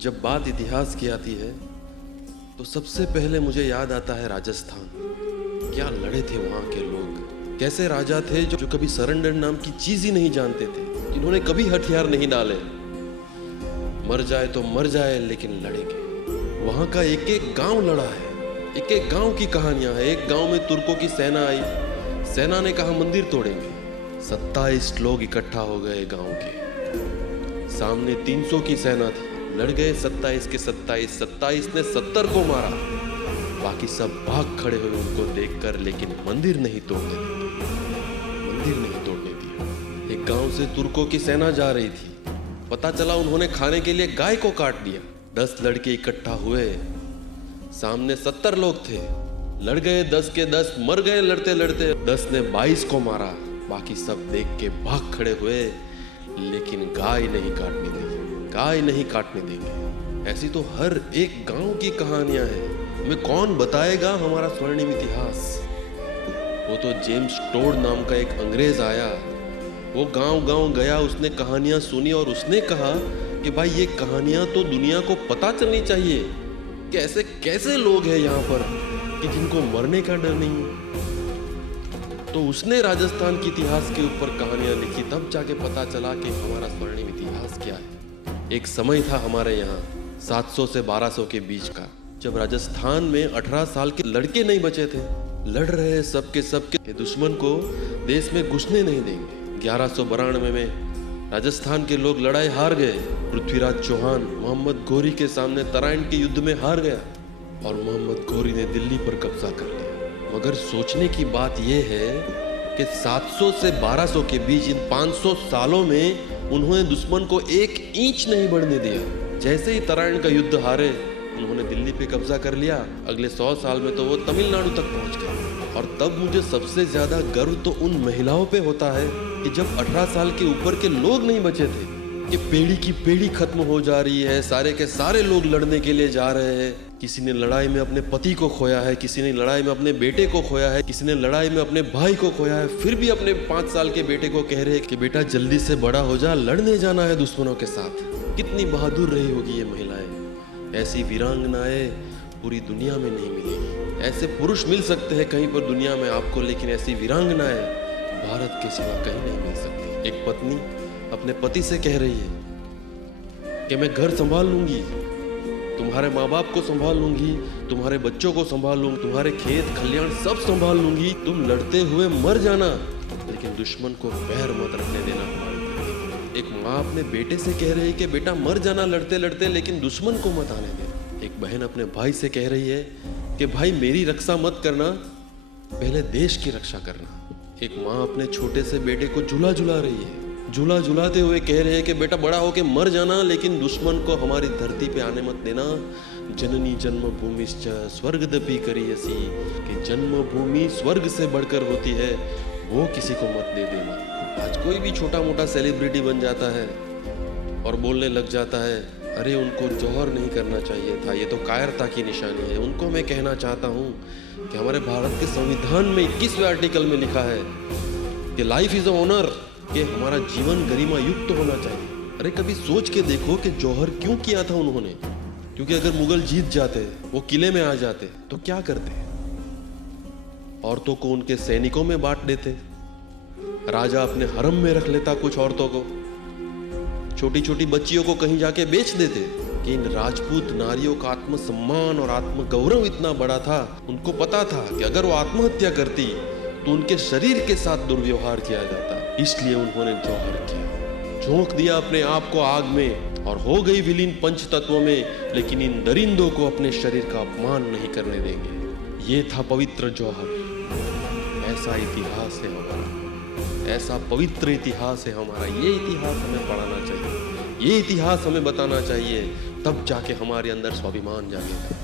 जब बात इतिहास की आती है तो सबसे पहले मुझे याद आता है राजस्थान। क्या लड़े थे वहाँ के लोग, कैसे राजा थे जो कभी सरेंडर नाम की चीज ही नहीं जानते थे, जिन्होंने कभी हथियार नहीं डाले। मर जाए तो मर जाए लेकिन लड़ेंगे। वहाँ का एक एक गांव लड़ा है, एक एक गांव की कहानियां हैं। एक गांव में तुर्कों की सेना आई, सेना ने कहा मंदिर तोड़ेंगे। 27 लोग इकट्ठा हो गए गांव के सामने, 300 की सेना थी, लड़ गए 27 के 27। 27 ने 70 को मारा, बाकी सब भाग खड़े हुए उनको देखकर, लेकिन मंदिर नहीं तोड़ने दिया, मंदिर नहीं तोड़ने दिया। एक गांव से तुर्कों की सेना जा रही थी, पता चला उन्होंने खाने के लिए गाय को काट दिया। 10 लड़के इकट्ठा हुए, सामने 70 लोग थे, लड़ गए 10 के 10, मर गए लड़ते लड़ते। 10 ने 22 को मारा, बाकी सब देख के भाग खड़े हुए, लेकिन गाय नहीं काटने दी, गाय नहीं काटने देंगे। ऐसी तो हर एक गांव की कहानियां हैं। हमें कौन बताएगा हमारा स्वर्णिम इतिहास? वो तो जेम्स टोड नाम का एक अंग्रेज आया, वो गांव गांव गया, उसने कहानियां सुनी और उसने कहा कि भाई ये कहानियां तो दुनिया को पता चलनी चाहिए कि ऐसे कैसे लोग हैं यहाँ पर कि जिनको मरने का डर नहीं। तो उसने राजस्थान के इतिहास के ऊपर कहानियां लिखी, तब जाके पता चला कि हमारा स्वर्णिम इतिहास क्या है। एक समय था हमारे यहाँ 700 से 1200 के बीच का, जब राजस्थान में 18 साल के लड़के नहीं बचे थे, लड़ रहे सबके सबके दुश्मन को देश में घुसने नहीं देंगे। 1192 में राजस्थान के लोग लड़ाई हार गए। पृथ्वीराज चौहान मोहम्मद घोरी के सामने तराइन के युद्ध में हार गया और मोहम्मद घोरी ने दिल्ली पर कब्जा कर लिया। मगर सोचने की बात यह है कि 700 से 1200 के बीच इन 500 सालों में उन्होंने दुश्मन को एक इंच नहीं बढ़ने दिया। जैसे ही तराइन का युद्ध हारे, उन्होंने दिल्ली पे कब्जा कर लिया। अगले 100 साल में तो वो तमिलनाडु तक पहुंच गए। और तब मुझे सबसे ज्यादा गर्व तो उन महिलाओं पे होता है कि जब 18 साल के ऊपर के लोग नहीं बचे थे, कि पीढ़ी की पीढ़ी खत्म हो जा रही है, सारे के सारे लोग लड़ने के लिए जा रहे हैं। किसी ने लड़ाई में अपने पति को खोया है, किसी ने लड़ाई में अपने बेटे को खोया है, किसी ने लड़ाई में अपने भाई को खोया है, फिर भी अपने 5 साल के बेटे को कह रहे हैं कि बेटा जल्दी से बड़ा हो जा, लड़ने जाना है दुश्मनों के साथ। कितनी बहादुर रही होगी ये महिलाएं। ऐसी वीरांगनाएं पूरी दुनिया में नहीं मिलेगी। ऐसे पुरुष मिल सकते हैं कहीं पर दुनिया में आपको, लेकिन ऐसी वीरांगनाएं भारत के सिवा कहीं नहीं मिल सकती। एक पत्नी अपने पति से कह रही है कि मैं घर संभाल लूंगी, तुम्हारे माँ बाप को संभाल लूंगी, तुम्हारे बच्चों को संभाल लूंगी, तुम्हारे खेत खलियान सब संभाल लूंगी, तुम लड़ते हुए मर जाना, लेकिन दुश्मन को पैर मत रखने देना हमारी। एक माँ अपने बेटे से कह रही है कि बेटा मर जाना लड़ते लड़ते, लेकिन दुश्मन को मत आने देना। एक बहन अपने भाई से कह रही है कि भाई मेरी रक्षा मत करना, पहले देश की रक्षा करना। एक माँ अपने छोटे से बेटे को झूला झुला रही है, झूला झुलाते हुए कह रहे हैं कि बेटा बड़ा होके मर जाना, लेकिन दुश्मन को हमारी धरती पे आने मत देना। जननी जन्मभूमिश्च स्वर्गदपि करियसी, कि जन्मभूमि स्वर्ग से बढ़कर होती है, वो किसी को मत दे देना। आज कोई भी छोटा मोटा सेलिब्रिटी बन जाता है और बोलने लग जाता है अरे उनको जौहर नहीं करना चाहिए था, ये तो कायरता की निशानी है। उनको मैं कहना चाहता हूँ कि हमारे भारत के संविधान में 21वें आर्टिकल में लिखा है कि लाइफ इज अ ऑनर, कि हमारा जीवन गरिमा युक्त होना चाहिए। अरे कभी सोच के देखो कि जौहर क्यों किया था उन्होंने? क्योंकि अगर मुगल जीत जाते, वो किले में आ जाते, तो क्या करते? औरतों को उनके सैनिकों में बांट देते, राजा अपने हरम में रख लेता कुछ औरतों को, छोटी छोटी बच्चियों को कहीं जाके बेच देते। कि इन राजपूत नारियों का आत्मसम्मान और आत्मगौरव इतना बड़ा था, उनको पता था कि अगर वो आत्महत्या करती तो उनके शरीर के साथ दुर्व्यवहार किया जाता, इसलिए उन्होंने जौहर किया। झोंक दिया अपने आप को आग में और हो गई विलीन पंच तत्वों में, लेकिन इन दरिंदों को अपने शरीर का अपमान नहीं करने देंगे। ये था पवित्र जौहर। ऐसा इतिहास है हमारा, ऐसा पवित्र इतिहास है हमारा। ये इतिहास हमें पढ़ाना चाहिए, ये इतिहास हमें बताना चाहिए, तब जाके हमारे अंदर स्वाभिमान जागेगा।